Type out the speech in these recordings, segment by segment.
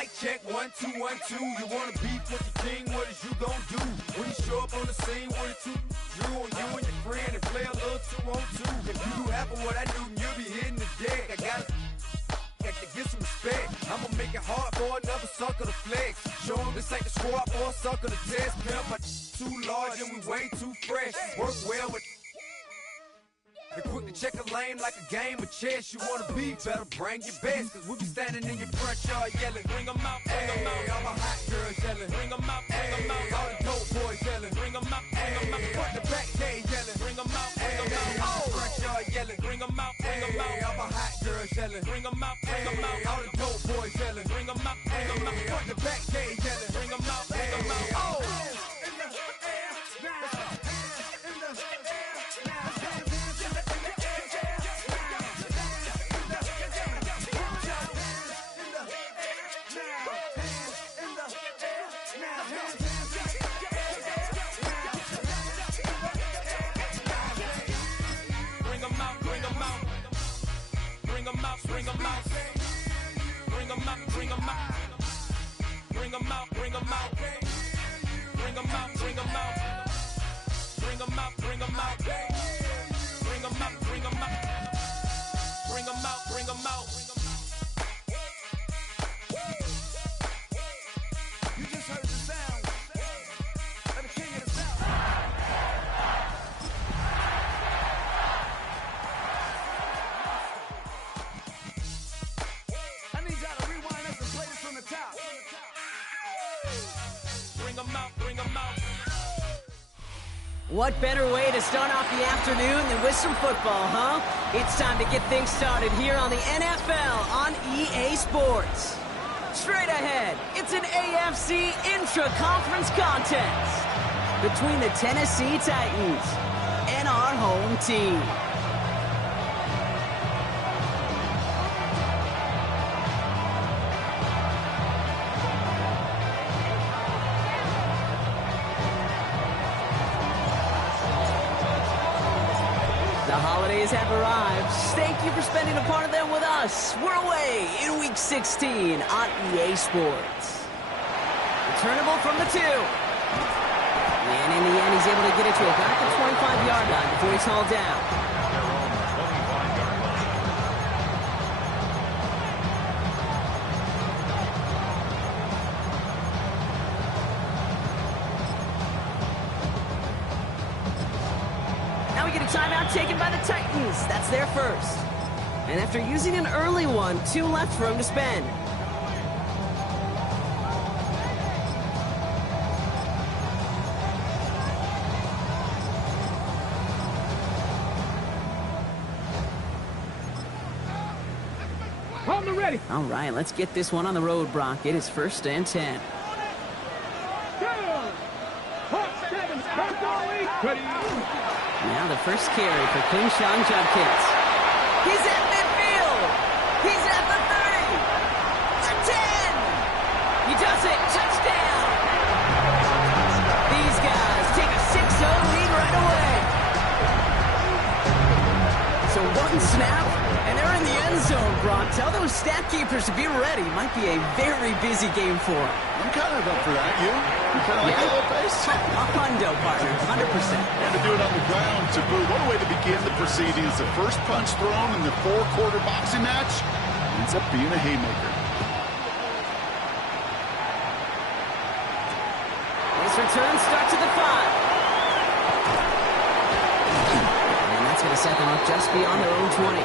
Mic check, 1, 2, 1, 2. You wanna beef with the king, what is you gon' do? When you show up on the scene with a two, Drew on you and your friend and play a little 2 on 2. If you do half of what I do, you'll be hitting the deck. I gotta get some respect. I'ma make it hard for another sucker to flex. Show 'em this ain't the squad for a sucker to test. Pimp, my too large and we way too fresh. Work well with and quick to check a lane like a game of chess. You wanna be better, bring your best. Cause we be standing in your front yard yelling, bring 'em out, bring 'em out. All my hot girls yelling, bring 'em out, bring 'em out. All the dope boys yelling, bring 'em out, bring 'em out. Front the back gate yelling, bring 'em out, bring 'em out. All the front yard yelling, bring 'em out, bring 'em out. All my hot girls yelling, bring 'em out, bring 'em out. All the dope boys yelling, bring 'em out, bring 'em out. Front the back gate yelling, bring 'em out, bring 'em out. Oh! Bring 'em out, bring 'em out, bring 'em out, bring 'em out, bring 'em out, bring 'em out, bring 'em out, bring 'em out, bring 'em out, bring 'em out, bring 'em out, bring 'em out, bring 'em out. You just heard the sound of the king of the south. What better way to start off the afternoon than with some football, huh? It's time to get things started here on the NFL on EA Sports. Straight ahead, it's an AFC intra-conference contest between the Tennessee Titans and our home team. The holidays have arrived. Thank you for spending a part of them with us. We're away in Week 16 on EA Sports. Returnable from the 2. And in the end, he's able to get it to about the 25-yard line before he's hauled down. Now we get a timeout taken by the Titans. That's their first. And after using an early one, 2 left for him to spend. All right, let's get this one on the road, Brock. It is 1st and 10. Now the first carry for Quinshawn Judkins. He's at midfield. He's at the 30. The 10. He does it. Touchdown. These guys take a 6-0 lead right away. So one snap, and they're in the end zone, Brock. Tell those stat keepers to be ready. Might be a very busy game for them. I'm kind of up for that. You kind of like that little pace? A hundo, partner. 100%. And to do it on the ground, to boot. What a way to begin the proceedings. The first punch thrown in the 4-quarter boxing match ends up being a haymaker. This return starts at the 5. And that's going to set them up just beyond their own 20.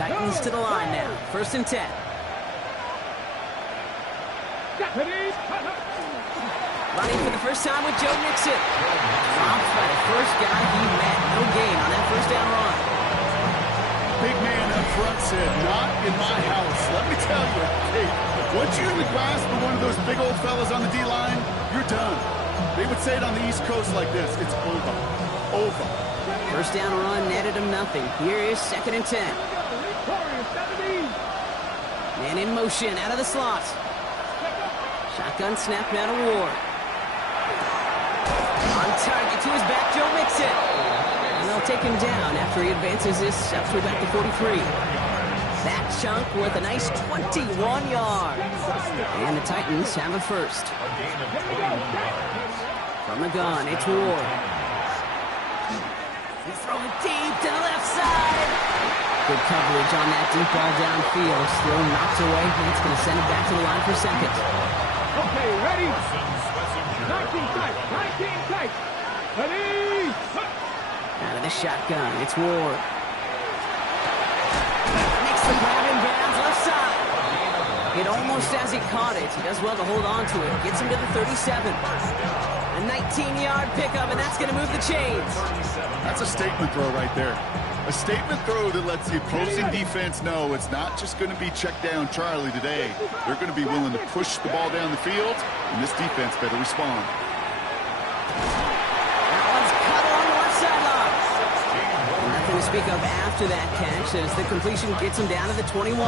Titans to the line now. 1st and 10. Running for the first time with Joe Mixon. Dropped by the first guy he met. No gain on that 1st down run. Big man up front said, not in my house. Let me tell you, hey, once you're in the grasp of one of those big old fellas on the D-line, you're done. They would say it on the East Coast like this. It's over. Over. 1st down run netted him nothing. Here is 2nd and 10. Man in motion, out of the slot. Shotgun snap now to Ward. On target to his back, Joe Mixon. And they'll take him down after he advances this up to about the 43. That chunk worth a nice 21 yards. And the Titans have a first. From the gun, it's Ward. He's throwing deep to the left side. Good coverage on that deep ball downfield. Still knocked away. That's going to send it back to the line for second. Okay, ready? 19 tight. 19 tight. Ready? Out of the shotgun, it's Ward. Makes the grab in bounds left side. It almost as he caught it. He does well to hold on to it. Gets him to the 37. A 19-yard pickup, and that's going to move the chains. That's a statement throw right there. A statement throw that lets the opposing defense know it's not just going to be check down Charlie today. They're going to be willing to push the ball down the field, and this defense better respond. That one's cut along the left sideline. Nothing to speak of after that catch as the completion gets him down to the 21.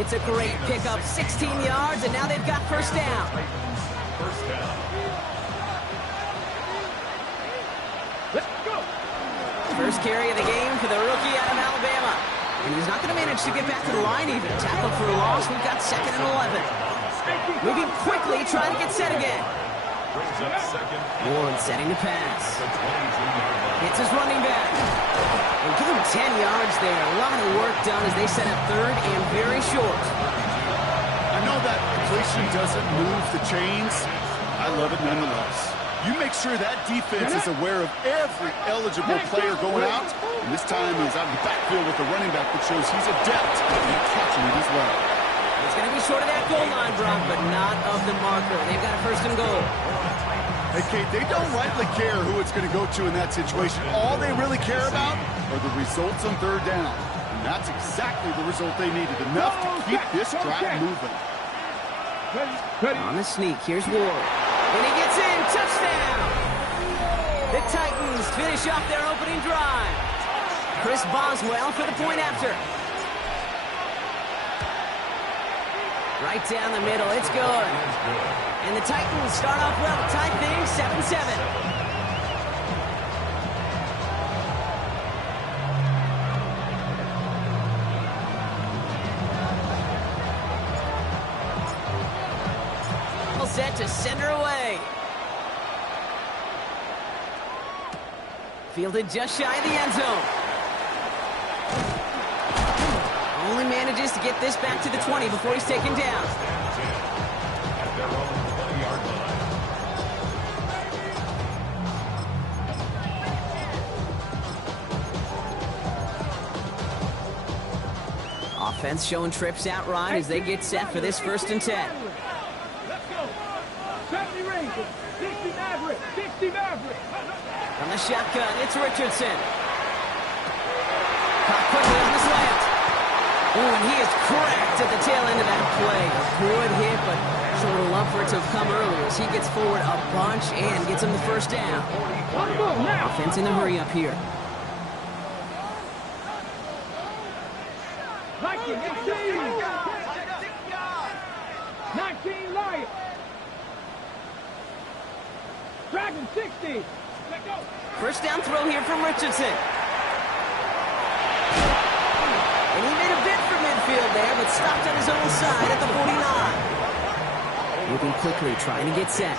It's a great pickup, 16 yards, and now they've got first down. Let's go. First carry of the game for the rookie out of Alabama. And he's not going to manage to get back to the line even. Tackled for a loss. We've got second and 11. Moving quickly, trying to get set again. Ward setting to pass. It's his running back. And give him 10 yards there. A lot of work done as they set up third and very short. I know that completion doesn't move the chains. I love it nonetheless. You make sure that defense is aware of every eligible player going out. And this time he's out of the backfield with the running back that shows he's adept at catching it as well. It's going to be short of that goal line, Brock, but not of the marker. They've got a first and goal. Hey, Kate, they don't rightly care who it's going to go to in that situation. All they really care about are the results on third down. And that's exactly the result they needed. Enough to keep this drive moving. On the sneak, here's Ward. And he gets in, touchdown! The Titans finish off their opening drive. Chris Boswell for the point after. Right down the middle, it's good. And the Titans start off well to tie things 7-7. Set to send her away. Fielded just shy of the end zone. Only manages to get this back to the 20 before he's taken down. Offense showing trips out right as they get set for this 1st and 10. 60 Maverick. From the shotgun, it's Richardson. Caught quickly on the slant. Oh, and he is cracked at the tail end of that play. A good hit, but sure would love for it to have come earlier as he gets forward a bunch and gets him the first down. Offense in the hurry up here. 19 Lions. Dragon 60. Let go. First down throw here from Richardson. And he made a bit for midfield there, but stopped on his own side at the 49. Moving quickly, trying to get set.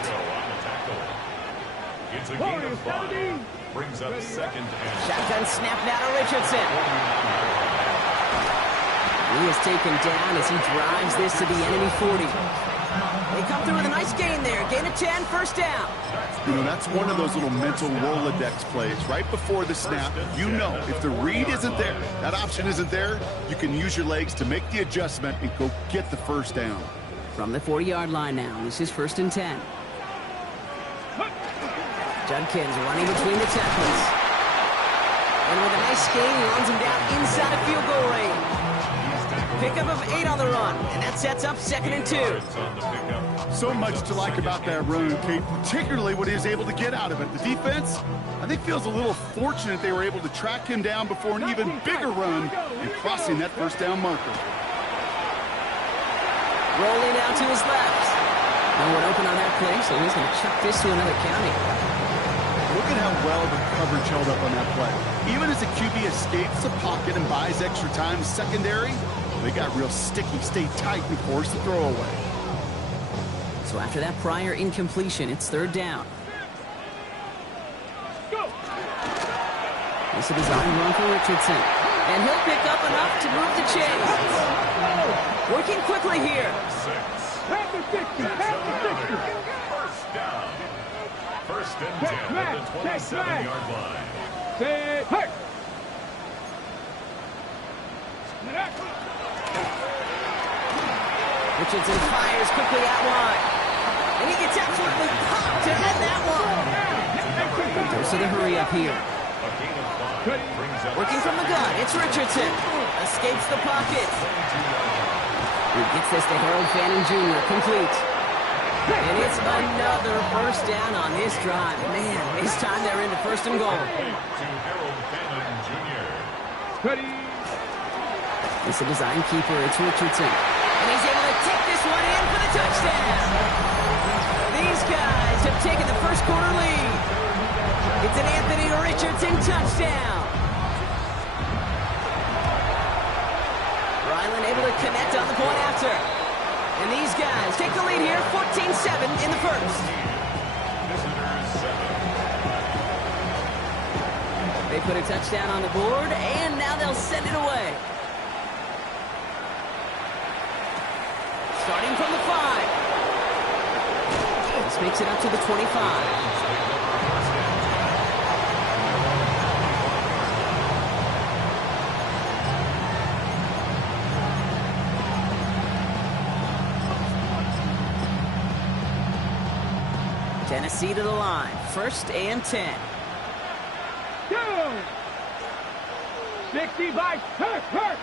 It's a gain of 5. Brings up second and... Shotgun snap now to Richardson. He is taken down as he drives this to the enemy 40. They come through with a nice gain there. Gain of 10, first down. You know, that's one of those little mental Rolodex plays. Right before the snap, you know if the read isn't there, that option isn't there, you can use your legs to make the adjustment and go get the first down. From the 40-yard line now, this is 1st and 10. Judkins running between the tackles. And with a nice gain, he runs him down inside of field goal range. Pickup of 8 on the run, and that sets up 2nd and 2. So much to like about that run, Kate, particularly what he was able to get out of it. The defense, I think, feels a little fortunate they were able to track him down before an even bigger run and crossing that first down marker. Rolling out to his left. No one open on that play, so he's going to chuck this to another county. Look at how well the coverage held up on that play. Even as the QB escapes the pocket and buys extra time in secondary, they got real sticky, stayed tight, and forced the throw away. So after that prior incompletion, it's third down. Go. It's a design run for Richardson. And he'll pick up enough to move the chains. Working quickly here. Past the 60. Past the 60. First down. First and 10 at the 27-yard line. Say, hey. Richardson fires quickly out wide. And he gets absolutely popped to end that one. Goes to the hurry up here. A gain of 5 brings up Working from the gun, it's Richardson. Escapes the pocket. He gets this to Harold Fanning Jr. complete. And it's another first down on this drive. Man, this time they're into first and goal. to Harold Fanning Jr. Ready. It's a design keeper, it's Richardson. And he's able to take this one in for the touchdown. These guys have taken the first quarter lead. It's an Anthony Richardson touchdown. Ryland able to connect on the point after. And these guys take the lead here, 14-7 in the first. Visitors 7. They put a touchdown on the board, and now they'll send it away. Starting from the 5. This makes it up to the 25. Tennessee to the line. First and 10. Go. 60 by Hurt.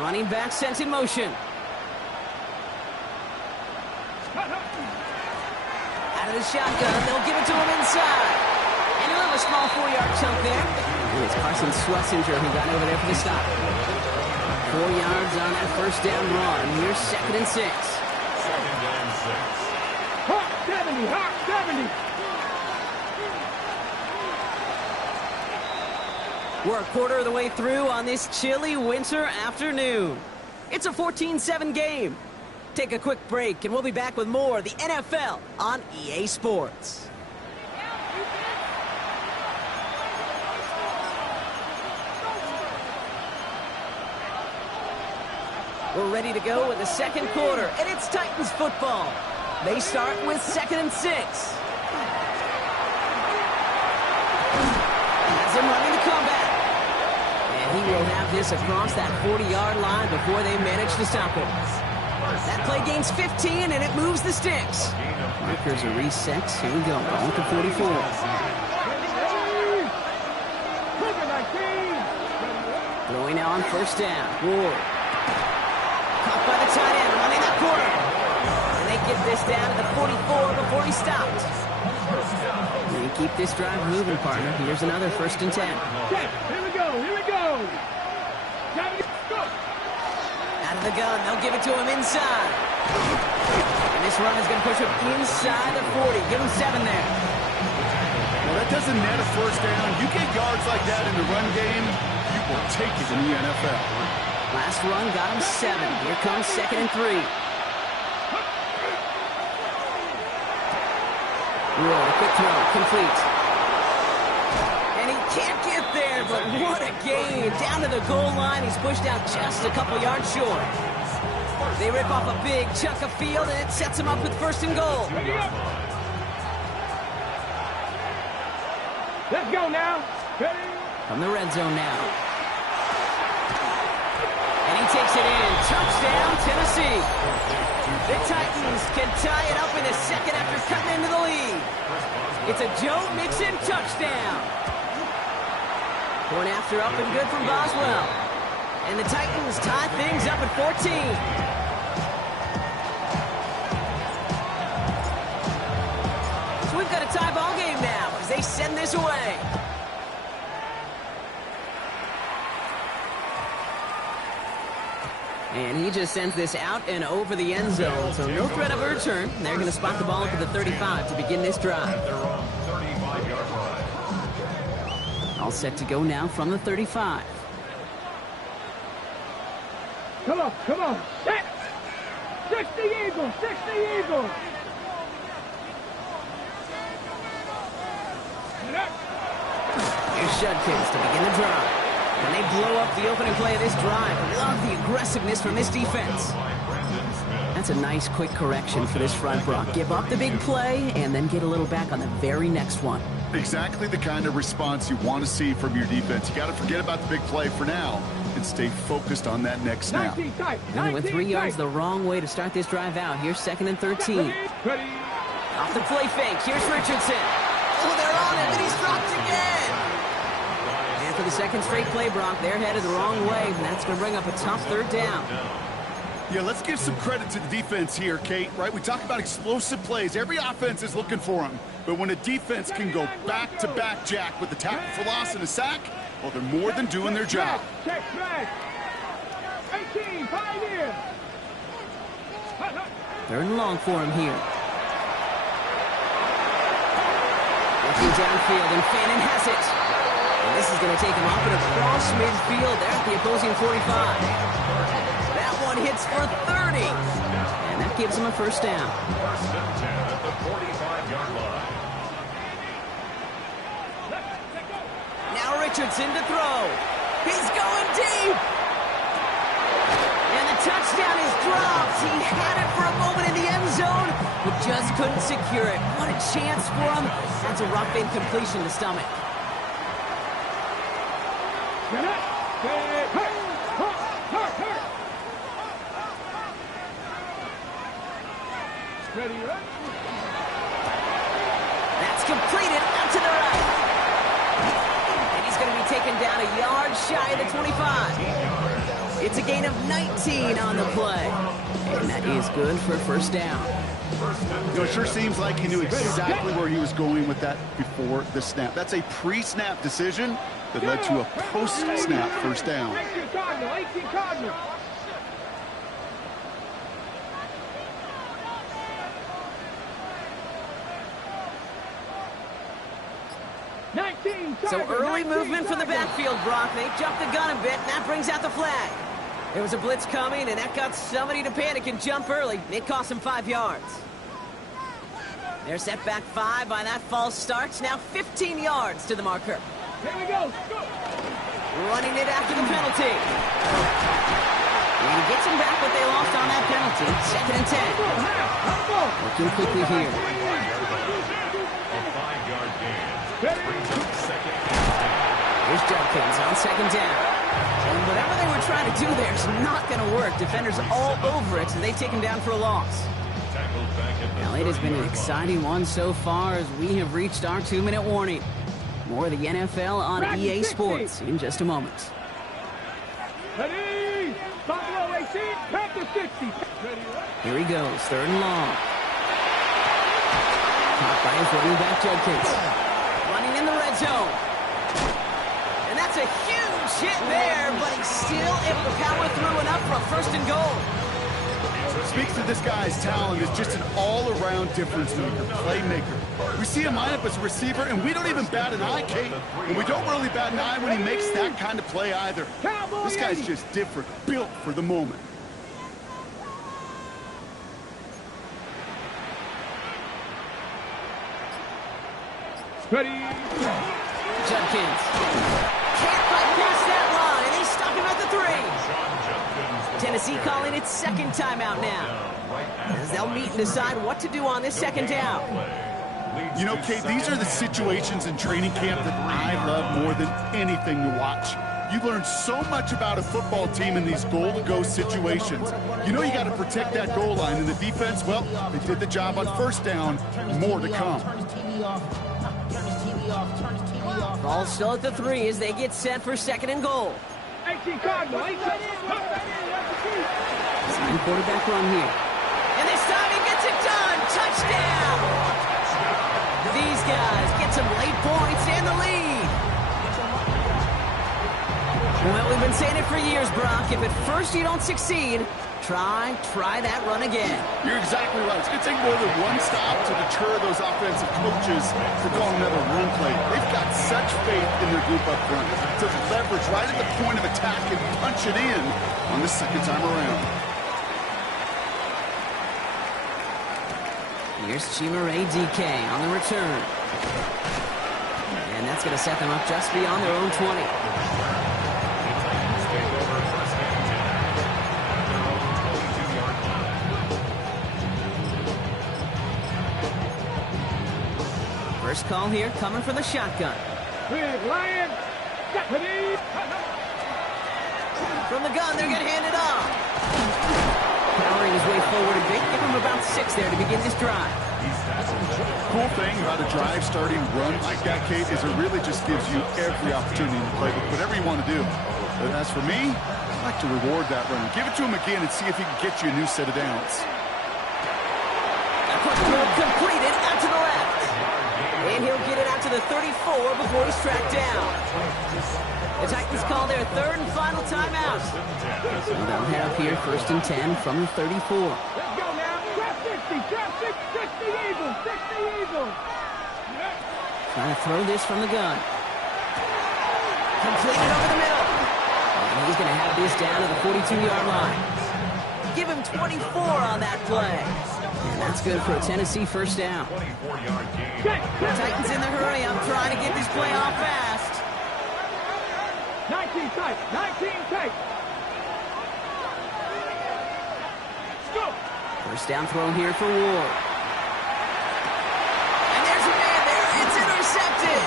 Running back sent in motion. Out of the shotgun, they'll give it to him inside. And he'll have a small 4-yard chunk there. And it's Carson Schlesinger who got over there for the stop. 4 yards on that first down run. Here's second and 6. Second and 6. Hawk 70. Hawk 70. We're a quarter of the way through on this chilly winter afternoon. It's a 14-7 game. Take a quick break, and we'll be back with more of the NFL on EA Sports. We're ready to go in the second quarter, and it's Titans football. They start with second and 6. Has him running the comeback. And he will have this across that 40-yard line before they manage to stop him. That play gains 15, and it moves the sticks. Markers are reset. Here we go. On to 44. Throwing now on first down. Ward. Caught by the tight end, running that corner. And they get this down to the 44 before he stops. They keep this drive moving, partner. Here's another first and 10. Here we go. Out of the gun, they'll give it to him inside. And this run is going to push him inside the 40. Give him 7 there. Well, that doesn't net a first down. You get yards like that in the run game, you will take it in the NFL. Last run got him 7. Here comes second and 3. Whoa, a quick throw, complete. And he can't get there, but what a gain. Down to the goal line, he's pushed out just a couple yards short. They rip off a big chunk of field, and it sets him up with first and goal. Let's go now. Ready? From the red zone now. And he takes it in. Touchdown, Tennessee. The Titans can tie it up in the second after cutting into the lead. It's a Joe Mixon touchdown. Point after up and good from Boswell. And the Titans tie things up at 14. So we've got a tie ball game now as they send this away. And he just sends this out and over the end zone, so no threat of a return. They're going to spot the ball up at the 35 to begin this drive. At their own 35-yard line. All set to go now from the 35. Come on, come on. 60 Eagles, 60 Eagles. Here's Judkins to begin the drive. And they blow up the opening play of this drive. Love the aggressiveness from this defense. That's a nice quick correction for this front, Brock. Give up the big play and then get a little back on the very next one. Exactly the kind of response you want to see from your defense. You got to forget about the big play for now and stay focused on that next snap. 19 tight. And with 3 yards tight. the wrong way to start this drive out. Here's 2nd and 13. Ready. Off the play fake. Here's Richardson. Oh, they're on him, and he's dropped again. And for the second straight play, Brock, they're headed the wrong way, and that's going to bring up a tough 3rd down. Yeah, let's give some credit to the defense here, Kate, right? We talk about explosive plays. Every offense is looking for them. But when a defense can go back-to-back, Jack, with the tackle for loss and a sack, well, they're more than doing their job. Check, back. 18, Pioneer. 3rd and long for him here. Looking downfield, and Fannin has it. And this is going to take him off and across midfield there at the opposing 45. That one hits for 30. And that gives him a 1st down. 1st and 10 at the 45-yard line. Now Richardson to throw. He's going deep. And the touchdown is dropped. He had it for a moment in the end zone, but just couldn't secure it. What a chance for him. That's a rough incompletion to stomach. Ready, right? That's completed out to the right. And he's going to be taken down a yard shy of the 25. It's a gain of 19 on the play. And that is good for a 1st down. You know, it sure seems like he knew exactly where he was going with that before the snap. That's a pre-snap decision that led to a post-snap 1st down. 18 Cardinal, 18 Cardinal. So early movement from the backfield, Brock. They jumped the gun a bit, and that brings out the flag. There was a blitz coming, and that got somebody to panic and jump early. It cost them 5 yards. They're set back 5 by that false start. Now 15 yards to the marker. Here we go. Running it after the penalty. And he gets him back what they lost on that penalty. 2nd and 10. Looking quickly here. A 5-yard gain. Brings up 2nd. Here's Judkins on 2nd down. And whatever they were trying to do there is not going to work. Defenders all over it, so they take him down for a loss. Tackled back at the Now, it has been an exciting one so far as we have reached our 2-minute warning. More of the NFL on EA Sports in just a moment. Ready. Buffalo 18, Panther 60. Here he goes, 3rd and long. Caught by his running back, Judkins. Running in the red zone. And that's a huge hit there, but he's still able to power through enough for a 1st and goal. Speaks to this guy's talent as just an all-around difference maker, playmaker. We see him line up as a receiver, and we don't even bat an eye, Kate. And we don't really bat an eye when he makes that kind of play either. This guy's just different, built for the moment. Ready. Judkins. Can't quite pass that line, and they stop him at the 3. Tennessee calling its 2nd timeout now, as they'll meet and decide what to do on this 2nd down. You know, Kate, these are the situations in training camp that I love more than anything to watch. You learn so much about a football team in these goal-to-go situations. You know you got to protect that goal line, and the defense, well, they did the job on 1st down. More to come. Ball still at the 3 as they get set for 2nd and goal. 18 Cardinal, 18. Second quarterback run here. And this time he gets it done. Touchdown! These guys get some late points and the lead. Well, we've been saying it for years, Brock. If at first you don't succeed, try that run again. You're exactly right. It's going to take more than one stop to deter those offensive coaches from calling another run play. They've got such faith in their group up front to leverage right at the point of attack and punch it in on the second time around. Here's Chimere DK on the return. And that's going to set them up just beyond their own 20. First call here coming from the shotgun. Big Lion. From the gun, they're going to hand it off. Powering his way forward a bit. Give him about 6 there to begin this drive. Cool thing about a drive starting run like that, Kate, is it really just gives you every opportunity to play with whatever you want to do. But as for me, I like to reward that run. Give it to him again and see if he can get you a new set of downs. A quick throw completed out to the left. And he'll get it out to the 34 before he's tracked down. The Titans call their third and final timeout. So they'll have here 1st and 10 from the 34. Let's go now. Trap 60, 60 Eagles, 60 Eagles. Trying to throw this from the gun. Completed over the middle. And he's going to have this down to the 42-yard line. Give him 24 on that play. And that's good for a Tennessee first down. The Titans in the hurry. I'm trying to get this play off fast. 19 tight, 19 tight. Let's go. First down throw here for Ward. And there's a man there. It's intercepted.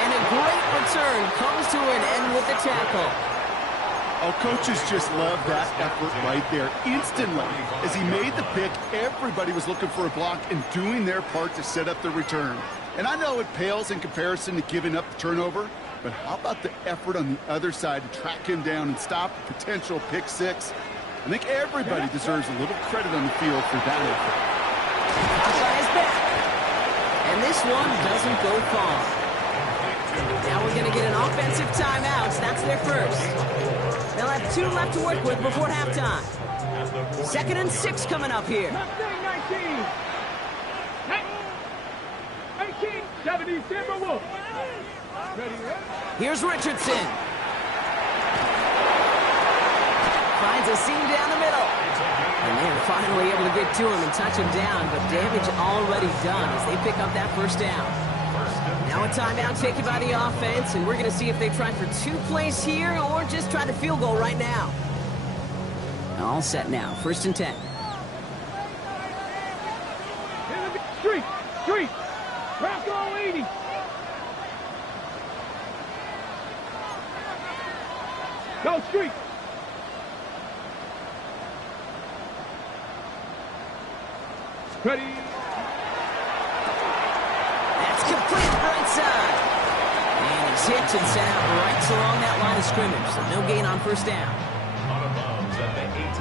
And a great return comes to an end with the tackle. Oh, coaches just love that effort right there. Instantly, as he made the pick, everybody was looking for a block and doing their part to set up the return. And I know it pales in comparison to giving up the turnover, but how about the effort on the other side to track him down and stop a potential pick six? I think everybody deserves a little credit on the field for that effort. Hawkeye is back. And this one doesn't go far. Now we're going to get an offensive timeout. That's their first. They'll have 2 left to work with before halftime. 2nd and 6 coming up here. 19. 18, 70, Timberwolves. Ready, Here's Richardson. Finds a seam down the middle. And they're finally able to get to him and touch him down, but damage already done as they pick up that first down. Now a timeout taken by the offense, and we're going to see if they try for 2 plays here or just try the field goal right now. All set now. 1st and 10. Street. Rocco 80. Go Street. Ready. That's complete right side. And he's hit and sent out right along that line of scrimmage, so no gain on first down.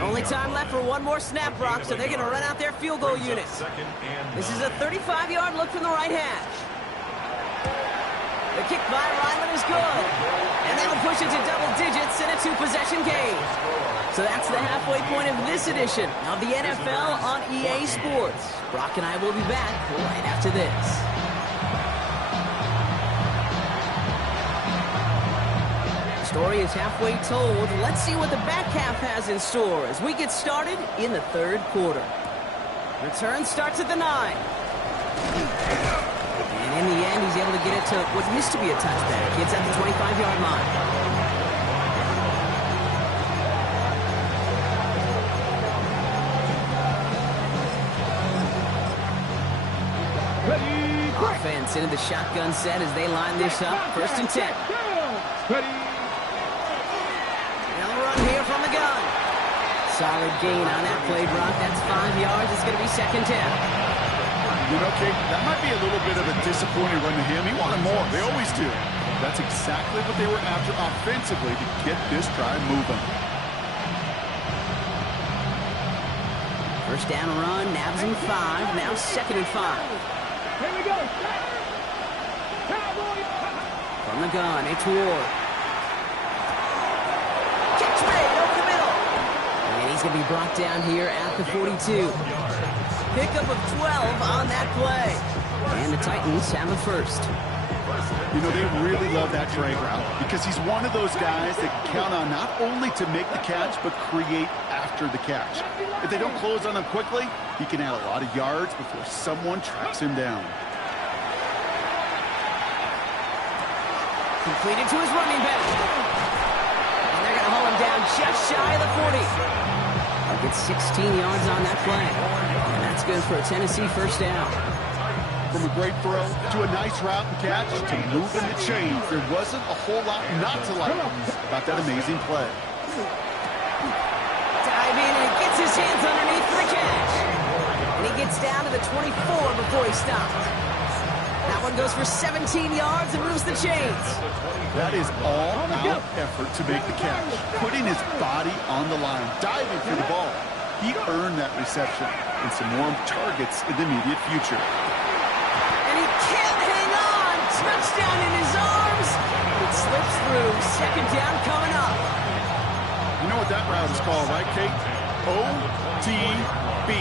Only time left for one more snap, Brock, so they're going to run out their field goal unit. This is a 35-yard look from the right hash. The kick by Ryland is good. And that'll push it to double digits in a 2-possession game. So that's the halfway point of this edition of the NFL on EA Sports. Brock and I will be back right after this. Story is halfway told. Let's see what the back half has in store as we get started in the 3rd quarter. Return starts at the 9. And in the end, he's able to get it to what used to be a touchback. It's at the 25-yard line. Offense into the shotgun set as they line this up. 1st and 10. Ready. Here from the gun. Solid gain on that play, Brock. That's 5 yards. It's going to be 2nd down. You know, Kate, that might be a little bit of a disappointing run to him. He wanted more. They always do. That's exactly what they were after offensively to get this drive moving. First down run, nabs him 5. Now 2nd and 5. Here we go. From the gun, it's Ward. Catch made over the middle. And he's going to be brought down here at the 42. Pickup of 12 on that play. And the Titans have a first. You know, they really love that drag route because he's one of those guys that can count on not only to make the catch, but create after the catch. If they don't close on him quickly, he can add a lot of yards before someone tracks him down. Completed to his running back. And they're going to haul him down just shy of the 40. He'll get 16 yards on that play. And that's good for a Tennessee first down. From a great throw to a nice route and catch to moving the chains, there wasn't a whole lot not to like about that amazing play. Dive in and he gets his hands underneath for the catch. And he gets down to the 24 before he stops. That one goes for 17 yards and moves the chains. That is all-out effort to make the catch, putting his body on the line, diving for the ball. He earned that reception and some more targets in the immediate future. And he can't hang on. Touchdown in his arms. It slips through. Second down coming up. You know what that route is called, right, Kate? OTB,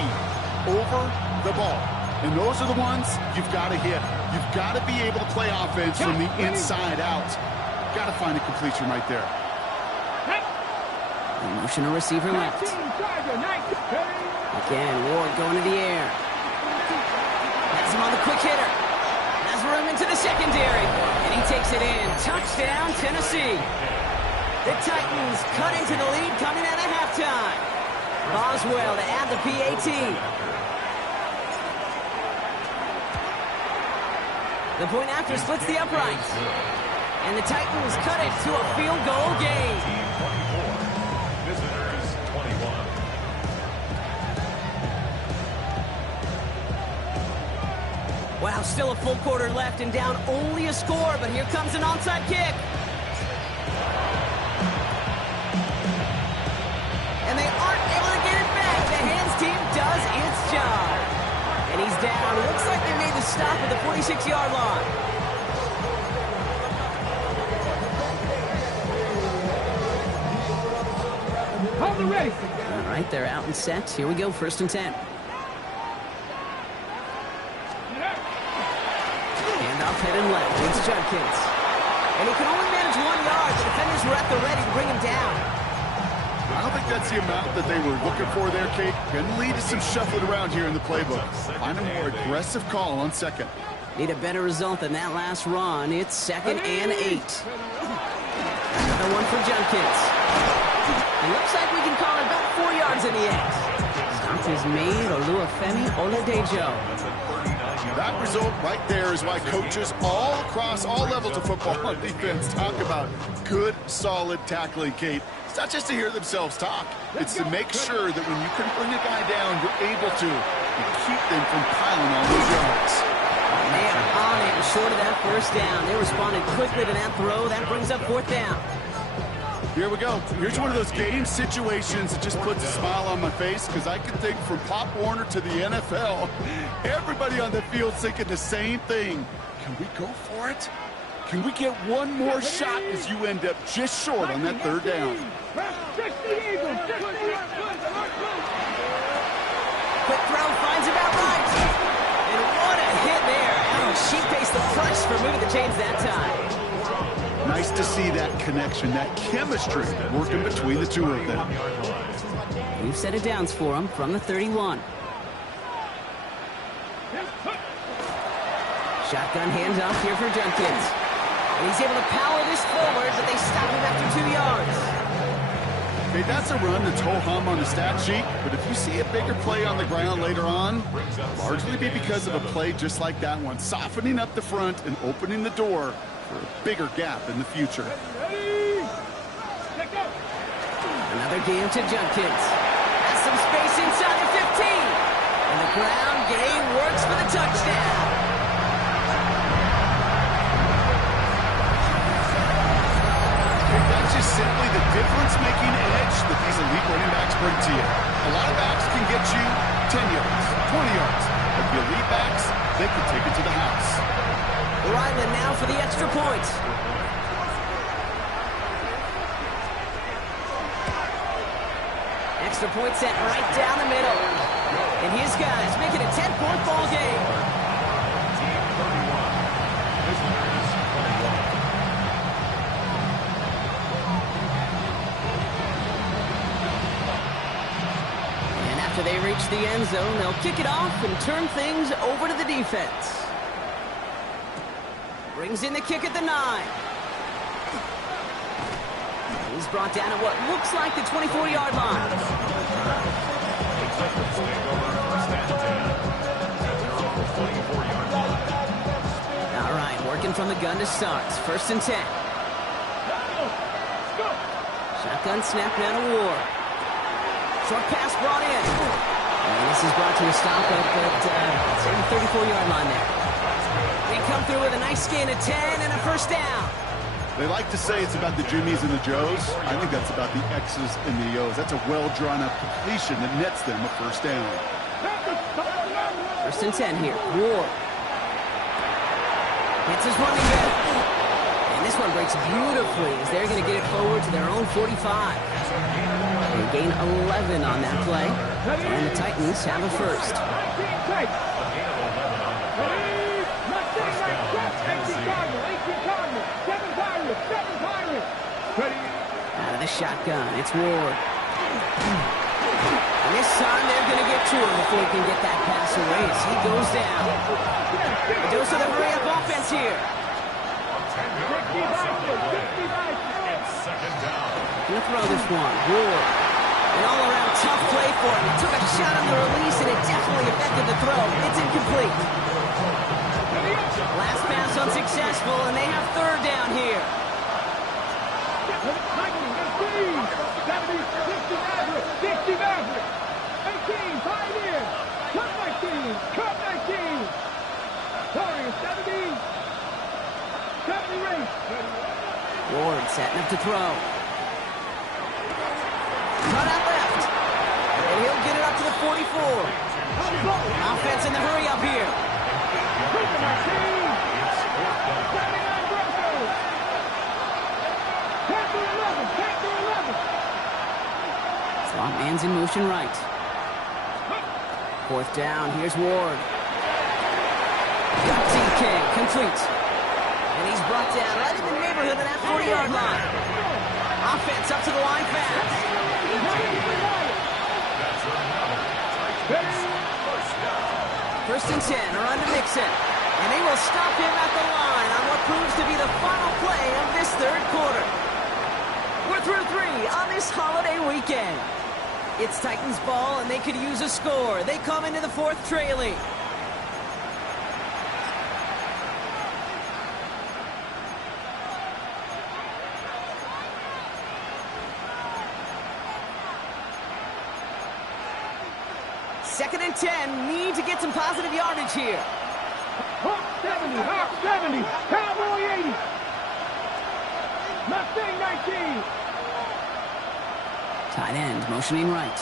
over the ball. And those are the ones you've got to hit. You've got to be able to play offense from the inside out. Got to find a completion right there. Motion a receiver left. Again, Ward going to the air. Has him on the quick hitter. Has room into the secondary. And he takes it in. Touchdown, Tennessee. The Titans cut into the lead coming out of halftime. Boswell to add the PAT. The point after splits the uprights. And the Titans cut it to a field goal game. Team 24, visitors 21. Wow, still a full quarter left and down only a score, but here comes an onside kick. And they aren't able to get it back. The hands team does its job. And he's down. Looks like they made the stop at the 46-yard line. Hold the ready. All right, they're out and set. Here we go, 1st and 10. Handoff head and left. It's Judkins. And he can only manage 1 yard. The defenders were at the ready to bring him down. I don't think that's the amount that they were looking for there, Kate. Going to lead to some shuffling around here in the playbook. Find a more aggressive call on second. Need a better result than that last run. It's 2nd and 8. Another one for Judkins. It looks like we can call it about 4 yards in the end. Stop is made, Oluwafemi Oladejo. That result right there is why coaches all across all levels of football on defense talk about good, solid tackling, Kate. It's not just to hear themselves talk. It's to make sure that when you can bring a guy down, you're able to and keep them from piling on those yards. They are on it and short of that first down. They responded quickly to that throw. That brings up 4th down. Here we go. Here's one of those game situations that just puts a smile on my face because I can think from Pop Warner to the NFL, everybody on the field thinking the same thing. Can we go for it? Can we get one more shot as you end up just short on that 3rd down? Quick throw finds about right. And what a hit there. Oh, she pays the price for moving the chains that time. Nice to see that connection, that chemistry working between the two of them. We've set it downs for him from the 31. Shotgun handoff here for Judkins. And he's able to power this forward, but they stop him after 2 yards. Okay, that's a run that's ho-hum on the stat sheet, but if you see a bigger play on the ground later on, largely be because of a play just like that one, softening up the front and opening the door for a bigger gap in the future. Another game to Judkins. Has some space inside the 15. And the ground game works for the touchdown. That's just simply the difference-making edge that these elite running backs bring to you. A lot of backs can get you 10 yards, 20 yards, but the elite backs, they can take it to the house. Ryland now for the extra point. extra point sent right down the middle. And his guys make it a 10-point ball game. Team 31. Visitors 21. And after they reach the end zone, they'll kick it off and turn things over to the defense. Brings in the kick at the 9. He's brought down at what looks like the 24-yard line. All right, working from the gun to start. 1st and 10. Shotgun snap now to Ward. Short pass brought in. And this is brought to a stop at the 34-yard line there. They come through with a nice gain of 10 and a 1st down. They like to say it's about the Jimmies and the Joes. I think that's about the X's and the O's. That's a well-drawn-up completion that nets them a 1st down. 1st and 10 here. Ward. Hits his running back. And this one breaks beautifully as they're going to get it forward to their own 45. They gain 11 on that play. And the Titans have a 1st. Out of the shotgun, it's Ward. And this time they're going to get to him before he can get that pass away as he goes down. A dose of the hurry-up offense here. Gonna throw this one. Ward. An all-around tough play for him. He took a shot on the release, and it definitely affected the throw. It's incomplete. Last pass unsuccessful, and they have 3rd down here. 60 Maverick, 60 Maverick, 18, Pioneer, cut 19, cut 19, Warriors 70, 70 race. Ward setting up to throw. Cut out left. And he'll get it up to the 44. Offense in the hurry up here. Slot man's in motion right. 4th down. Here's Ward. Got TK. Complete. And he's brought down right in the neighborhood of that 40-yard line. Offense up to the line fast. 1st and 10. Run to Mixon. And they will stop him at the line on what proves to be the final play of this 3rd quarter. We're through 3 on this holiday weekend. It's Titans ball, and they could use a score. They come into the 4th trailing. Second and 10. Need to get some positive yardage here. Hawk 70, Hawk 70, Cowboy 80. Mustang 19. Tight end motioning right.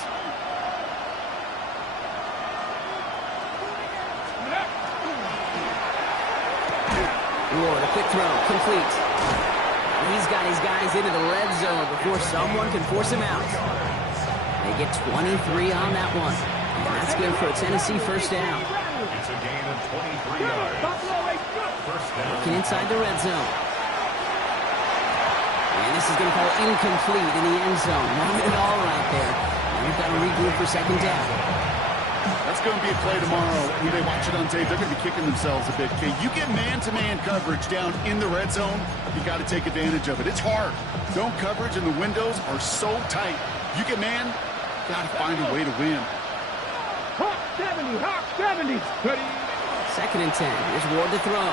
Ward, a quick throw, complete. He's got his guys into the red zone before someone can force him out. They get 23 on that one. And that's good for a Tennessee 1st down. It's a gain of 23 yards. 1st down. Looking inside the red zone. And this is going to fall incomplete in the end zone. Running it all right there. And we've got to regroup for 2nd down. That's going to be a play tomorrow. When they watch it on tape, they're going to be kicking themselves a bit. Okay, you get man-to-man coverage down in the red zone, you got to take advantage of it. It's hard. Zone coverage and the windows are so tight. You get man, got to find a way to win. Hawk 70, Hawk 70. 2nd and 10. Here's Ward to throw.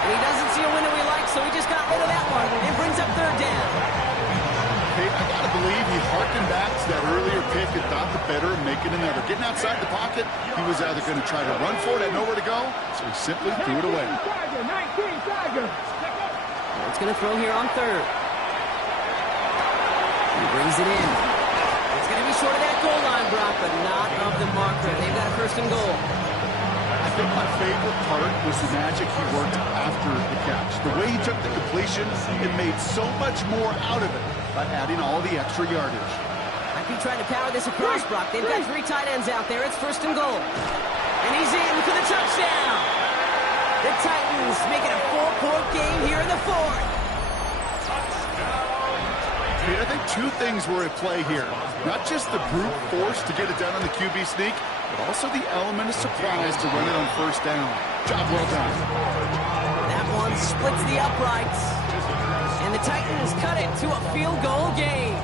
And he doesn't see a window he likes, so he just got rid of that one and brings up 3rd down. Hey, I got to believe he harkened back to that earlier pick and thought the better of making another. Getting outside the pocket, he was either going to try to run for it, had nowhere to go, so he simply threw it away. 19 Tiger. It's going to throw here on 3rd. He brings it in. It's going to be short of that goal line, Brock, but not of the marker. They've got a 1st and goal. I think my favorite part was the magic he worked after the catch. The way he took the completion, it made so much more out of it. by adding all the extra yardage. Might be trying to power this across, Brock. They've got 3 tight ends out there. It's 1st and goal. And he's in for the touchdown. The Titans make it a 4-point game here in the 4th. I think 2 things were at play here. Not just the brute force to get it done on the QB sneak, but also the element of surprise to run it on 1st down. Job well done. That one splits the uprights. And the Titans cut it to a field goal game.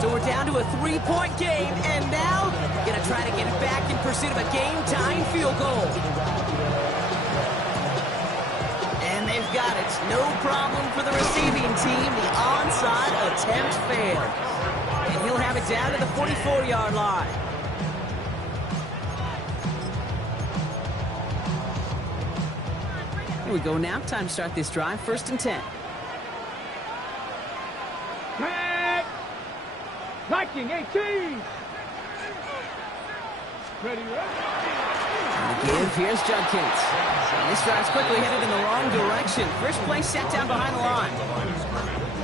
So we're down to a 3-point game, and now gonna try to get it back in pursuit of a game-tying field goal. And they've got it. No problem for the receiving team. The onside attempt failed. And he'll have it down to the 44-yard line. Here we go now. Time to start this drive. 1st and 10. Viking 18. Ready, Give, here's Judkins. And this drive's quickly headed in the wrong direction. First play set down behind the line.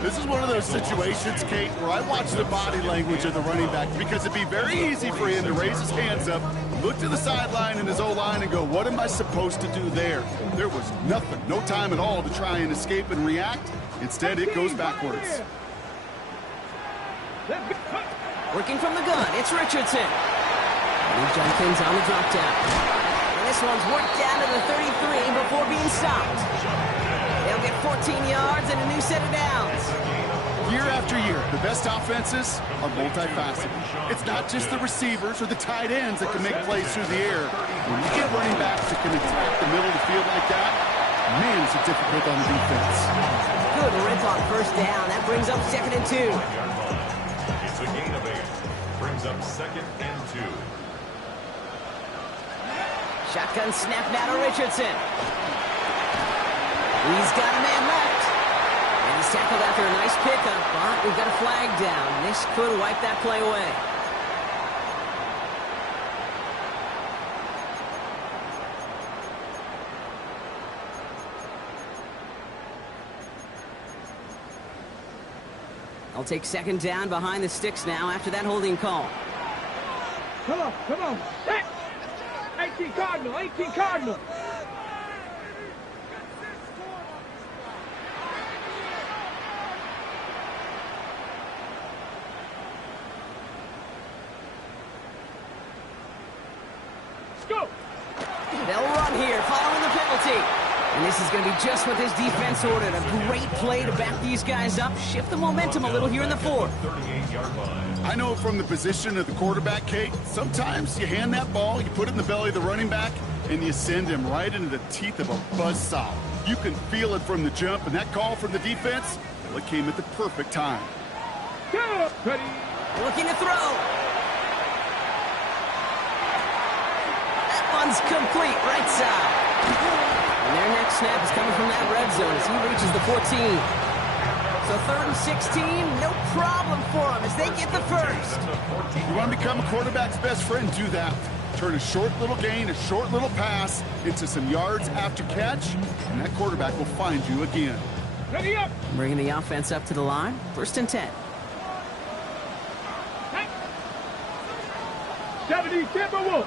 This is one of those situations, Kate, where I watch the body language of the running back because it'd be very easy for him to raise his hands up, look to the sideline in his O-line and go, what am I supposed to do there? There was nothing, no time at all to try and escape and react. Instead, it goes backwards. Working from the gun, it's Richardson. And Judkins on the drop down. And this one's worked down to the 33 before being stopped. They'll get 14 yards and a new set of downs. Year after year, the best offenses are multifaceted. It's not just the receivers or the tight ends that can make plays through the air. When you get running backs that can attack the middle of the field like that, man, is it difficult on the defense. Good rip on 1st down. That brings up 2nd and 2. It's a gain of 8. Brings up 2nd and 2. Shotgun snap now to Richardson. He's got a man left. And he's tackled after a nice pickup, but we've got a flag down. This could wipe that play away. I'll take 2nd down behind the sticks now after that holding call. Come on. Set. 18 Cardinal. Go. They'll run here following the penalty. And this is going to be just what this defense ordered. A great play to back these guys up, shift the momentum a little here in the 4th. 38-yard line. I know from the position of the quarterback, Kate, sometimes you hand that ball, you put it in the belly of the running back, and you send him right into the teeth of a buzzsaw. You can feel it from the jump, and that call from the defense, well, it came at the perfect time. Go. Ready. Looking to throw. That one's complete, right side. And their next snap is coming from that red zone as he reaches the 14. So 3rd and 16, no problem for him as they get the 1st. You want to become a quarterback's best friend? Do that. Turn a short little gain, a short little pass into some yards after catch, and that quarterback will find you again. Ready up. Bringing the offense up to the line. 1st and 10. 70 Timberwolves.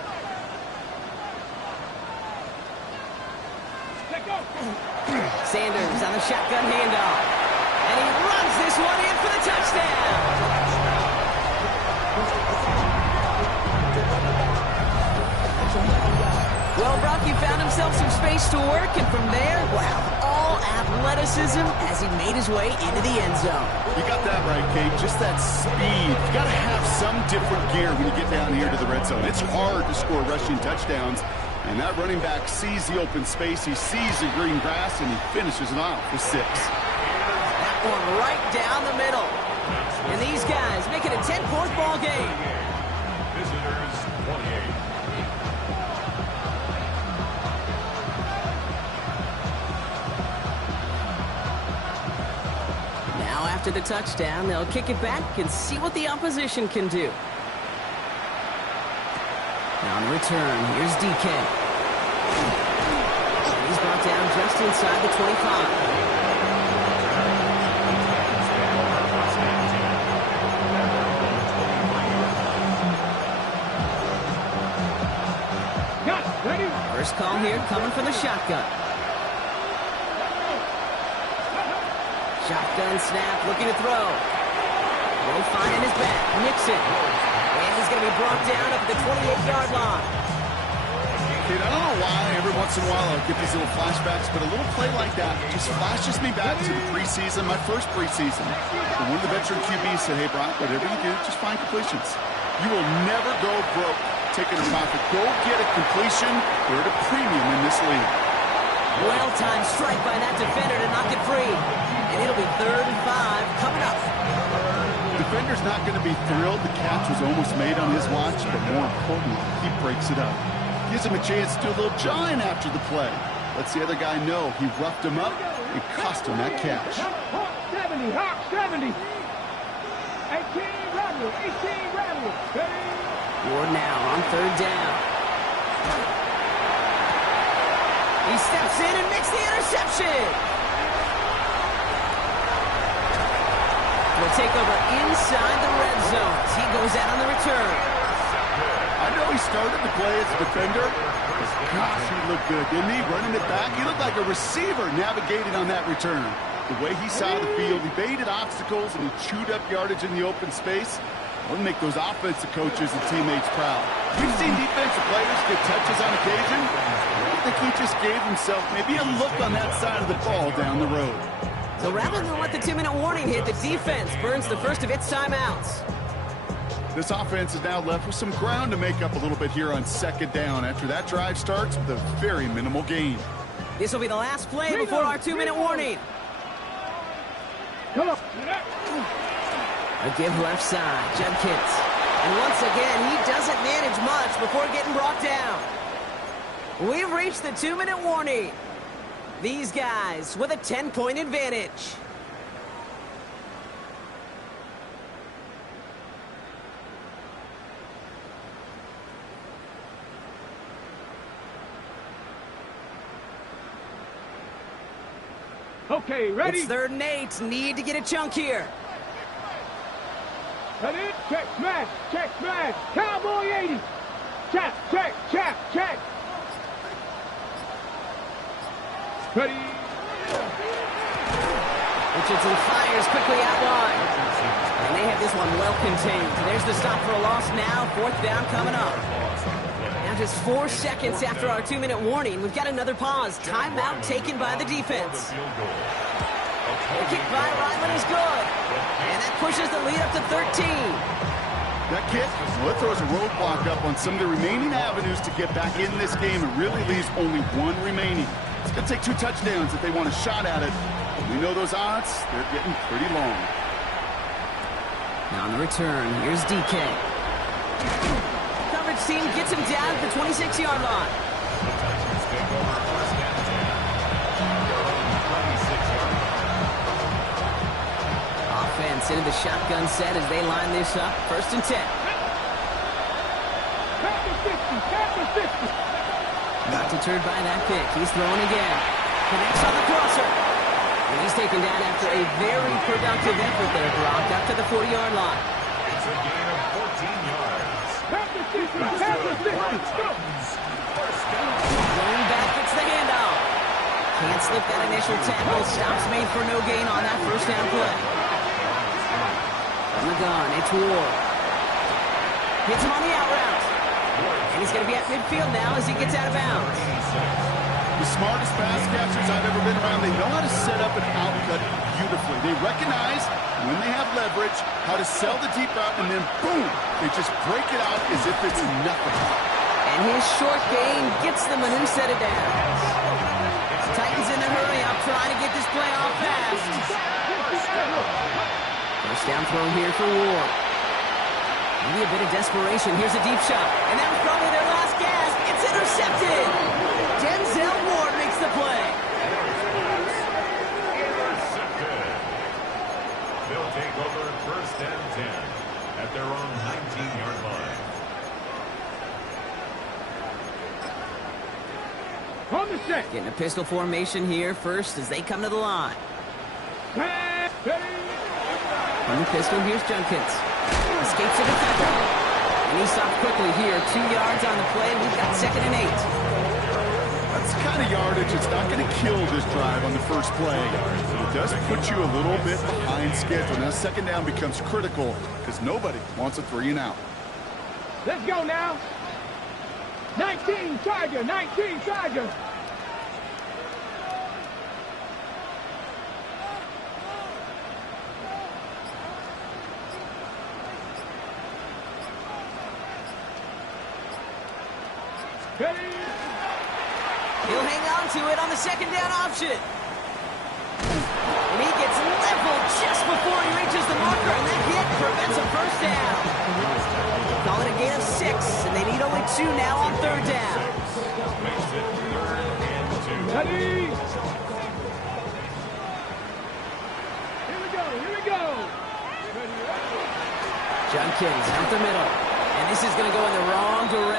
Sanders on the shotgun handoff. And he runs this one in for the touchdown. Well, Brock, he found himself some space to work, and from there, wow, all athleticism as he made his way into the end zone. You got that right, Kate. Just that speed. You got to have some different gear when you get down here to the red zone. It's hard to score rushing touchdowns. And that running back sees the open space, he sees the green grass, and he finishes it off with 6. That one right down the middle. And these guys make it a 10-point ball game. Visitors 28. Now after after the touchdown. They'll kick it back and see what the opposition can do. Now on the return, here's DK. He's brought down just inside the 25. First call here coming from the shotgun. Shotgun snap, looking to throw. Won't find in his back. Nixon. And he's going to be brought down up at the 28-yard line. Dude, I don't know why every once in a while I'll get these little flashbacks, but a little play like that just flashes me back to the preseason, my first preseason. And one of the veteran QBs said, hey, Brock, whatever you do, just find completions. You will never go broke taking a profit. Go get a completion. We're at a premium in this league. Well-timed strike by that defender to knock it free. And it'll be 3rd and 5 coming up. Defender's not going to be thrilled the catch was almost made on his watch, but more importantly, he breaks it up. Gives him a chance to do a little jawing after the play. Lets the other guy know he roughed him up and cost him that catch. Hawk 70, Hawk 70. 18 Radley, 18 Radley. Ward now on 3rd down. He steps in and makes the interception. We'll take over inside the red zone as he goes out on the return. I know he started the play as a defender. Gosh, he looked good, didn't he? Running it back. He looked like a receiver navigating on that return. The way he saw the field, he baited obstacles and he chewed up yardage in the open space. Wouldn't make those offensive coaches and teammates proud. We've seen defensive players get touches on occasion. I think he just gave himself maybe a look on that side of the ball down the road. So rather than let the 2-minute warning hit, the defense burns the first of its timeouts. This offense is now left with some ground to make up a little bit here on 2nd down after that drive starts with a very minimal gain. This will be the last play before our 2-minute warning. Come on. A give left side, Judkins. And once again, he doesn't manage much before getting brought down. We've reached the 2-minute warning. These guys with a 10-point advantage. Okay, ready? It's 3rd and 8. Need to get a chunk here. Ready? Check, smash, check, smash. Cowboy 80. Check, check, check, check. Ready? Richardson fires quickly out wide. And they have this one well contained. There's the stop for a loss now. 4th down coming up. Now just 4 seconds after our 2-minute warning, we've got another pause. Timeout taken by the defense. The kick by Ryland is good. And that pushes the lead up to 13. That kick, well, it throws a roadblock up on some of the remaining avenues to get back in this game and really leaves only one remaining. It's going to take 2 touchdowns if they want a shot at it. We know those odds, they're getting pretty long. Now on the return, here's DK. Coverage team gets him down at the 26-yard line. Offense into the shotgun set as they line this up. 1st and 10. Not deterred by that pick. He's throwing again. Connects on the crosser. And he's taken down after a very productive effort there, Brock, up to the 40-yard line. It's a gain of 14 yards. Going back, it's the handoff. Can't slip that initial tackle. Stops made for no gain on that 1st down play. From the gun, it's Ward. Hits him on the out route. And he's going to be at midfield now as he gets out of bounds. The smartest pass catchers I've ever been around, they know how to set up an outcut beautifully. They recognize when they have leverage, how to sell the deep route, and then boom, they just break it out as if it's nothing. And his short gain gets them a new set of downs. Titans in the hurry up, trying to get this play off fast. 1st down throw here for Ward. Maybe a bit of desperation. Here's a deep shot. And that was probably their last gasp. It's intercepted. Denzel Ward makes the play. Intercepted. They'll another first and 10 at their own 19-yard line. On the set. Getting a pistol formation here first as they come to the line. From the pistol, here's Junkins. Escapes the defender. And he stopped quickly here. 2 yards on the play. We've got 2nd and 8. That's the kind of yardage. It's not going to kill this drive on the first play. It does put you a little bit behind schedule. Now, 2nd down becomes critical because nobody wants a 3 and out. Let's go now. 19 Charger, 19 Charger. He'll hang on to it on the 2nd down option. And he gets leveled just before he reaches the marker, and that hit prevents a first down. Call it a gain of 6, and they need only 2 now on 3rd down. Makes it 3rd and 2. Ready? Here we go, here we go. Junkins out the middle. And this is going to go in the wrong direction.